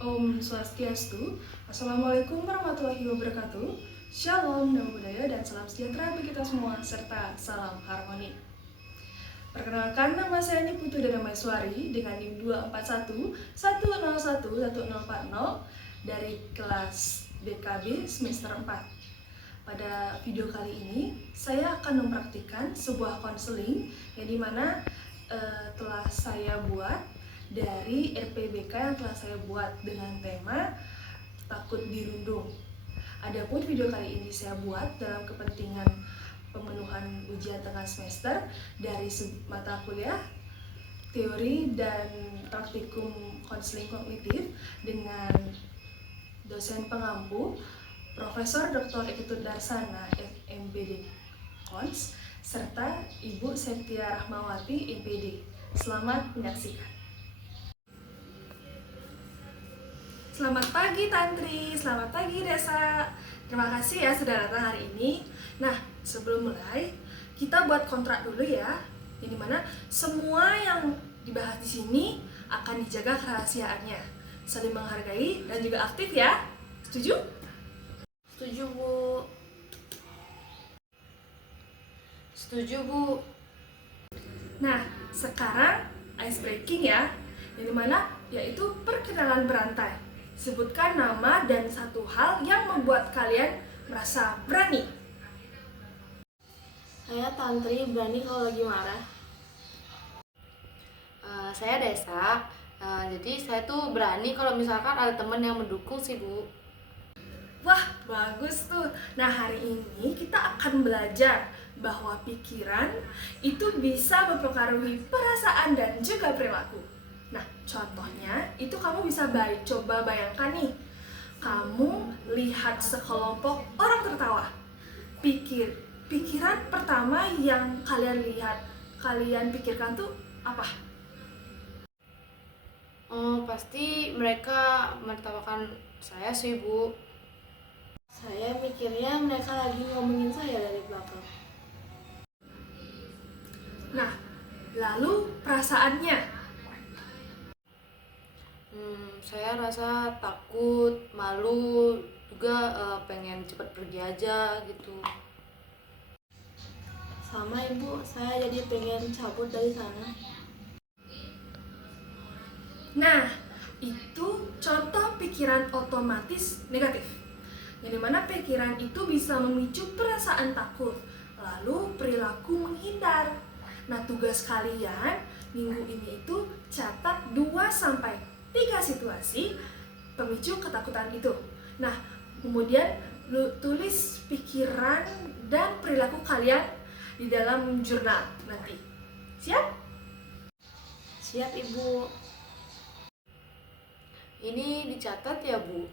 Om Swastiastu. Assalamualaikum warahmatullahi wabarakatuh. Shalom, namo buddhaya, dan salam sejahtera bagi kita semua, serta salam harmoni. Perkenalkan, nama saya Niputu Danamaiswari dengan NIM 241 101 1040 dari kelas BKB semester 4. Pada video kali ini, saya akan mempraktikkan sebuah konseling yang dimana telah saya buat dari RPBK yang telah saya buat dengan tema takut dirundung. Adapun video kali ini saya buat dalam kepentingan pemenuhan ujian tengah semester dari mata kuliah teori dan praktikum konseling kognitif dengan dosen pengampu Profesor Dr. Iketut Darsana MPD Kons serta Ibu Septia Rahmawati MPD. Selamat menyaksikan. Selamat pagi Tantri, selamat pagi Desa. Terima kasih ya sudah datang hari ini. Nah, sebelum mulai, kita buat kontrak dulu ya. Yang dimana semua yang dibahas di sini akan dijaga kerahasiaannya, saling menghargai dan juga aktif ya. Setuju? Setuju, Bu. Setuju, Bu. Nah, sekarang ice breaking ya. Yang dimana yaitu perkenalan berantai. Sebutkan nama dan satu hal yang membuat kalian merasa berani. Saya Tantri, berani kalau lagi marah. Saya Desa. Jadi saya tuh berani kalau misalkan ada teman yang mendukung sih, Bu. Wah, bagus tuh. Nah, hari ini kita akan belajar bahwa pikiran itu bisa mempengaruhi perasaan dan juga perilaku. Nah, contohnya itu kamu bisa coba bayangkan nih. Kamu lihat sekelompok orang tertawa. Pikiran pertama yang kalian pikirkan tuh apa? Pasti mereka menertawakan saya sih, Bu. Saya mikirnya mereka lagi ngomongin saya dari belakang. Nah, lalu perasaannya. Saya rasa takut, malu, juga pengen cepat pergi aja gitu. Sama Ibu, saya jadi pengen cabut dari sana. Nah, itu contoh pikiran otomatis negatif. Yang dimana pikiran itu bisa memicu perasaan takut, lalu perilaku menghindar. Nah, tugas kalian minggu ini itu catat 2-3 situasi pemicu ketakutan itu. Nah, kemudian tulis pikiran dan perilaku kalian di dalam jurnal nanti. Siap? Siap, Ibu. Ini dicatat ya, Bu?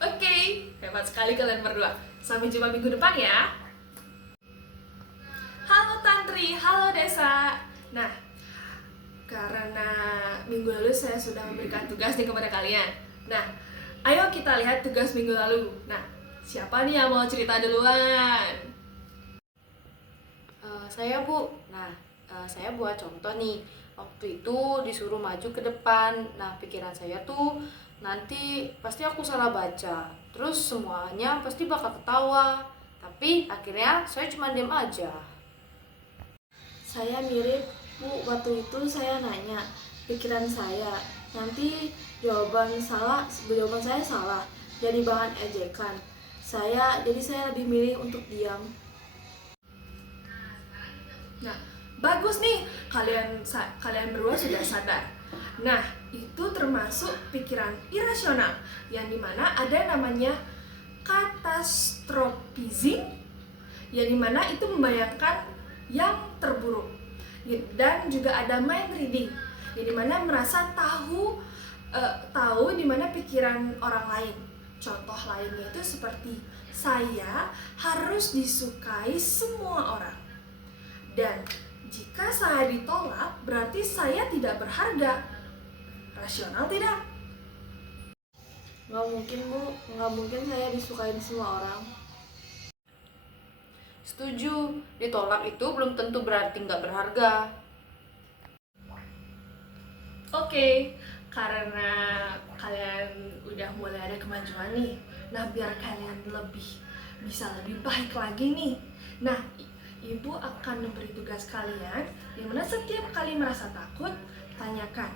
Oke, hebat sekali kalian berdua. Sampai jumpa minggu depan ya. Halo Tantri, halo Desa. Nah, karena minggu lalu saya sudah memberikan tugas nih kepada kalian. Nah, ayo kita lihat tugas minggu lalu. Nah, siapa nih yang mau cerita duluan? Saya, Bu. Nah, saya buat contoh nih. Waktu itu disuruh maju ke depan. Nah, pikiran saya tuh nanti pasti aku salah baca. Terus semuanya pasti bakal ketawa. Tapi akhirnya saya cuma diam aja. Saya mirip, Bu. Waktu itu saya nanya pikiran saya. Nanti jawaban saya salah. Jadi bahan ejekan. Jadi saya lebih milih untuk diam. Nah, bagus nih, kalian berdua sudah sadar. Nah, itu termasuk pikiran irasional, yang dimana ada namanya katastrophizing, yang dimana itu membayangkan yang terburuk. Dan juga ada mind reading, yang dimana merasa tahu dimana pikiran orang lain. Contoh lainnya itu seperti saya harus disukai semua orang. Dan jika saya ditolak, berarti saya tidak berharga. Rasional tidak? Nggak mungkin, Bu. Nggak mungkin saya disukain semua orang. Setuju, ditolak itu belum tentu berarti nggak berharga. Oke, karena kalian udah mulai ada kemajuan nih. Nah, biar kalian bisa lebih baik lagi nih. Nah, ibu akan memberi tugas kalian yang mana setiap kali merasa takut, tanyakan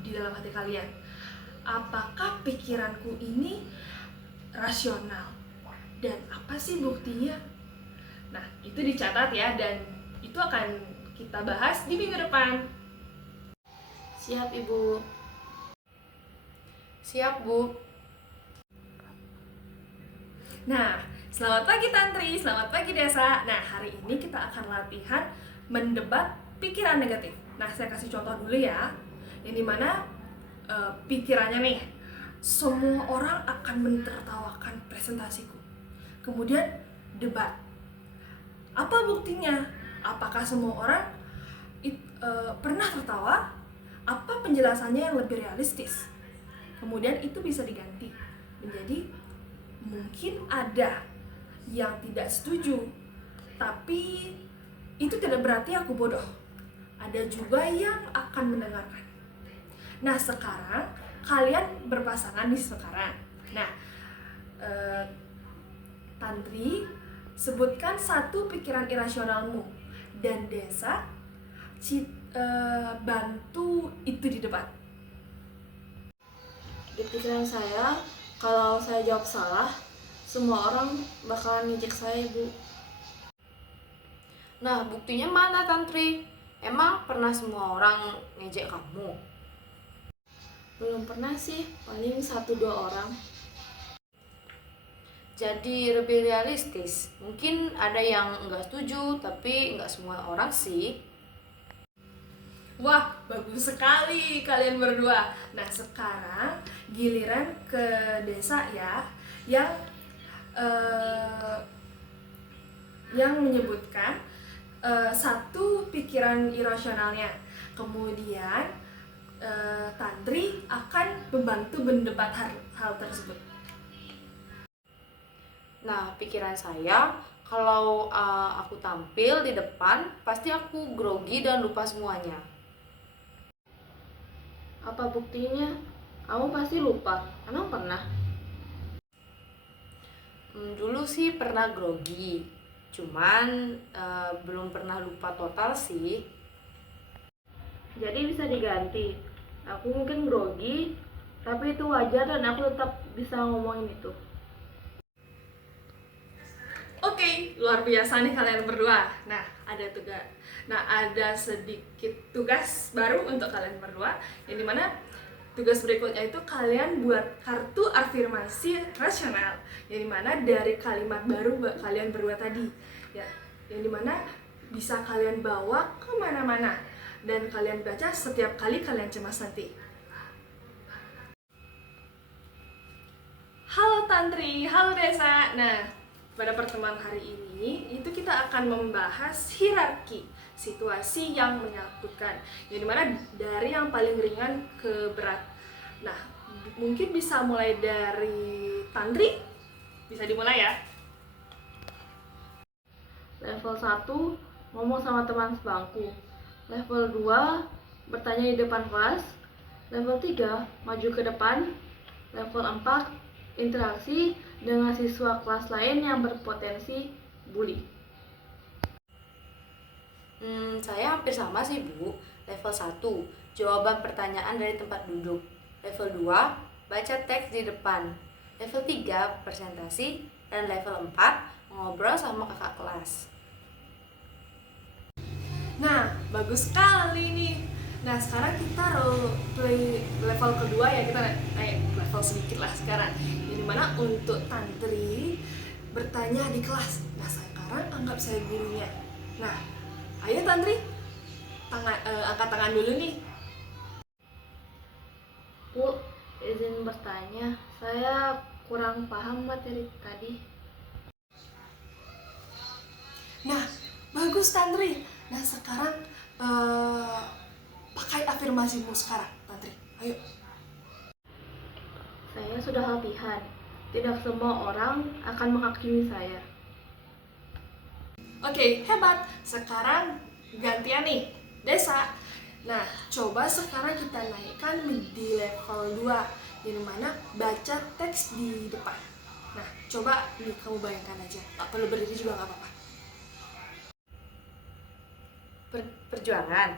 di dalam hati kalian, apakah pikiranku ini rasional? Dan apa sih buktinya? Nah, itu dicatat ya, dan itu akan kita bahas di minggu depan. Siap, Ibu. Siap, Bu. Nah, selamat pagi Tantri, selamat pagi Desa. Nah, hari ini kita akan latihan mendebat pikiran negatif. Nah, saya kasih contoh dulu ya. Yang dimana pikirannya nih, semua orang akan menertawakan presentasiku. Kemudian debat. Apa buktinya? Apakah semua orang pernah tertawa? Apa penjelasannya yang lebih realistis? Kemudian itu bisa diganti menjadi mungkin ada yang tidak setuju, tapi itu tidak berarti aku bodoh. Ada juga yang akan mendengarkan. Nah, sekarang kalian berpasangan nih sekarang. Nah, Tantri, sebutkan satu pikiran irasionalmu, dan Desa bantu itu di depan. Di pikiran saya, kalau saya jawab salah, semua orang bakalan ngejek saya, Bu. Nah, buktinya mana, Tantri? Emang pernah semua orang ngejek kamu? Belum pernah sih, paling 1-2 orang. Jadi lebih realistis. Mungkin ada yang nggak setuju, tapi nggak semua orang sih. Wah, bagus sekali kalian berdua. Nah, sekarang giliran ke Desa ya, yang menyebutkan satu pikiran irasionalnya. Kemudian Tantri akan membantu mendebat hal tersebut. Nah, pikiran saya, kalau aku tampil di depan, pasti aku grogi dan lupa semuanya. Apa buktinya? Kamu pasti lupa. Emang pernah? Dulu sih pernah grogi, cuman belum pernah lupa total sih. Jadi bisa diganti. Aku mungkin grogi, tapi itu wajar dan aku tetap bisa ngomongin itu. Oke, luar biasa nih kalian berdua. Nah, ada sedikit tugas baru untuk kalian berdua, yang dimana tugas berikutnya itu kalian buat kartu afirmasi rasional, yang dimana dari kalimat baru kalian berdua tadi, ya, yang dimana bisa kalian bawa kemana-mana dan kalian baca setiap kali kalian cemas nanti. Halo Tantri, halo Desa. Nah, pada pertemuan hari ini itu kita akan membahas hierarki situasi yang menakutkan, yang dimana dari yang paling ringan ke berat. Nah, mungkin bisa mulai dari Tantri, bisa dimulai ya. Level 1, ngomong sama teman sebangku. Level 2, bertanya di depan kelas. Level 3, maju ke depan. Level 4, interaksi dengan siswa kelas lain yang berpotensi bully. Saya hampir sama sih, Bu. Level 1, jawaban pertanyaan dari tempat duduk. Level 2, baca teks di depan. Level 3, presentasi. Dan level 4, ngobrol sama kakak kelas. Nah, bagus sekali nih. Nah, sekarang kita role play level kedua ya, kita naik level sedikit lah sekarang. Jadi mana untuk Tantri bertanya di kelas. Nah, sekarang anggap saya gurunya. Nah, ayo Tantri, angkat tangan dulu nih. Bu, izin bertanya, saya kurang paham materi tadi. Nah, bagus Tantri. Nah, sekarang pakai afirmasimu sekarang, Tantri. Ayo. Saya sudah latihan. Tidak semua orang akan menghakimi saya. Oke, hebat. Sekarang gantian nih, Desa. Nah, coba sekarang kita naikkan di level 2, yang mana baca teks di depan. Nah, coba nih kamu bayangkan aja, tak perlu berdiri juga nggak apa-apa. Perjuangan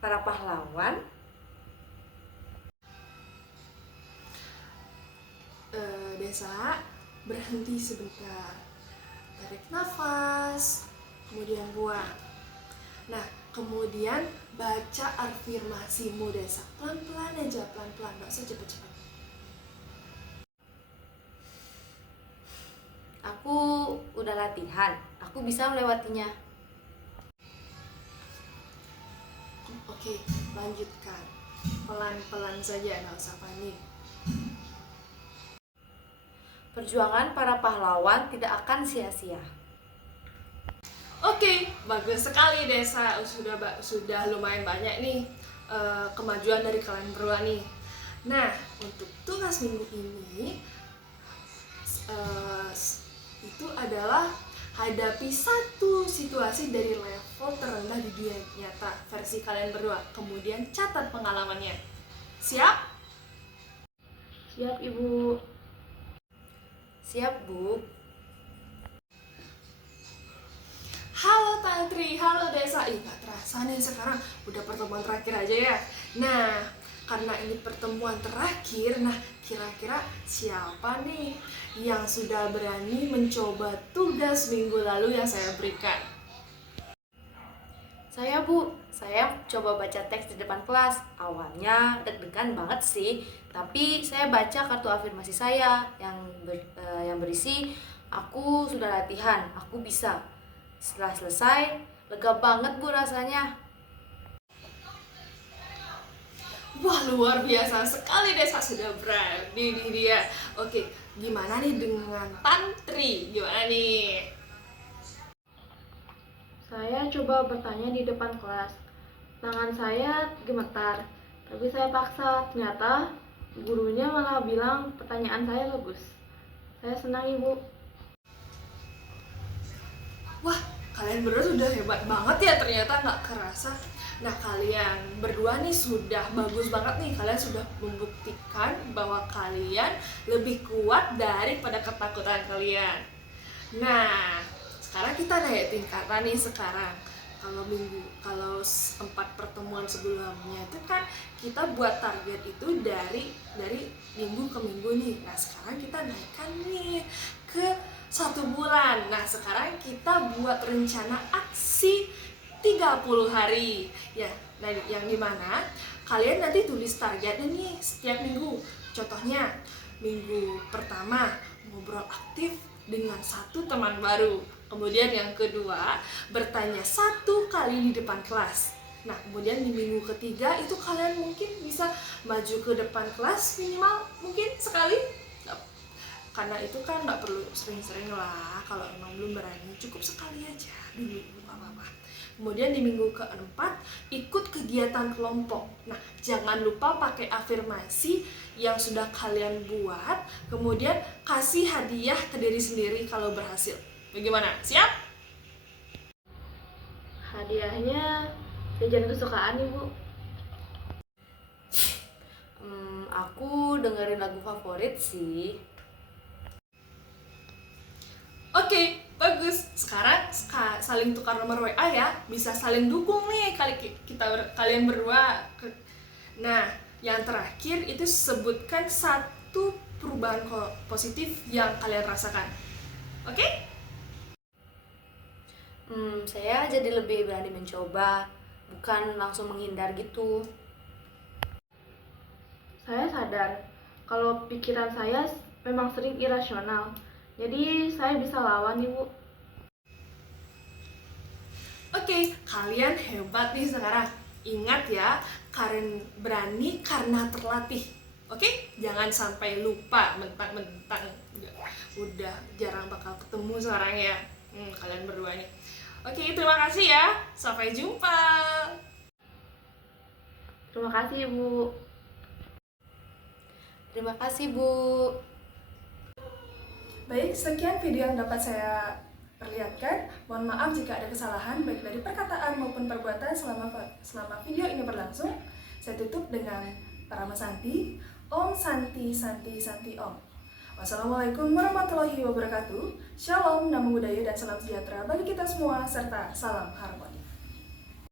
para pahlawan. Desa, berhenti sebentar. Tarik nafas, kemudian buang. Nah, kemudian baca afirmasimu Desa. Pelan-pelan aja, pelan-pelan, nggak usah cepet-cepet. Aku udah latihan, aku bisa melewatinya. Oke, lanjutkan. Pelan-pelan saja, nggak usah panik. Perjuangan para pahlawan tidak akan sia-sia. Oke, bagus sekali Desa. Sudah lumayan banyak nih kemajuan dari kalian berdua nih. Nah, untuk tugas minggu ini itu adalah hadapi satu situasi dari level terendah di dunia nyata versi kalian berdua. Kemudian catat pengalamannya. Siap? Siap, Ibu. Siap, Bu. Halo Tantri, halo Desa. Gak terasa nih sekarang udah pertemuan terakhir aja ya. Nah, karena ini pertemuan terakhir, nah kira-kira siapa nih yang sudah berani mencoba tugas minggu lalu yang saya berikan? Saya, Bu. Saya coba baca teks di depan kelas. Awalnya deg-degan banget sih, tapi saya baca kartu afirmasi saya yang berisi, aku sudah latihan, aku bisa. Setelah selesai, lega banget Bu rasanya. Wah, luar biasa sekali Desa, sudah berani nih dia. Oke, gimana nih dengan Tantri? Gimana nih? Saya coba bertanya di depan kelas. Tangan saya gemetar, tapi saya paksa. Ternyata gurunya malah bilang pertanyaan saya bagus. Saya senang, Ibu. Wah, kalian berdua sudah hebat banget ya, ternyata nggak kerasa. Nah, kalian berdua nih sudah bagus banget nih. Kalian sudah membuktikan bahwa kalian lebih kuat daripada ketakutan kalian. Nah, sekarang kita naik tingkatan nih sekarang. Kalau empat pertemuan sebelumnya itu kan kita buat target itu dari minggu ke minggu nih. Nah, sekarang kita naikkan nih ke 1 bulan. Nah, sekarang kita buat rencana aksi 30 hari. Ya, nah yang dimana kalian nanti tulis targetnya nih setiap minggu. Contohnya, minggu pertama ngobrol aktif dengan satu teman baru. Kemudian yang kedua, bertanya 1 kali di depan kelas. Nah, kemudian di minggu ketiga itu kalian mungkin bisa maju ke depan kelas minimal mungkin sekali. Karena itu kan nggak perlu sering-sering lah, kalau emang belum berani cukup sekali aja dulu, nggak apa-apa. Kemudian di minggu keempat ikut kegiatan kelompok. Nah, jangan lupa pakai afirmasi yang sudah kalian buat, kemudian kasih hadiah ke diri sendiri kalau berhasil. Bagaimana? Siap? Hadiahnya jajan kesukaan, Ibu. Aku dengerin lagu favorit sih. Oke, bagus. Sekarang saling tukar nomor WA ya, bisa saling dukung nih kalian berdua. Nah, yang terakhir itu sebutkan satu perubahan positif yang kalian rasakan. Oke? Saya jadi lebih berani mencoba, bukan langsung menghindar gitu. Saya sadar kalau pikiran saya memang sering irasional. Jadi saya bisa lawan, Ibu. Oke, kalian hebat nih sekarang. Ingat ya, kalian berani karena terlatih. Oke? Jangan sampai lupa mentang-mentang udah jarang bakal ketemu sekarang ya. Kalian berdua nih. Oke, terima kasih ya. Sampai jumpa. Terima kasih, Bu. Terima kasih, Bu. Baik, sekian video yang dapat saya perlihatkan. Mohon maaf jika ada kesalahan baik dari perkataan maupun perbuatan selama video ini berlangsung. Saya tutup dengan Parama Santi. Om Santi Santi Santi Om. Wassalamualaikum warahmatullahi wabarakatuh. Shalom, namo buddhaya dan salam sejahtera bagi kita semua serta salam harmoni.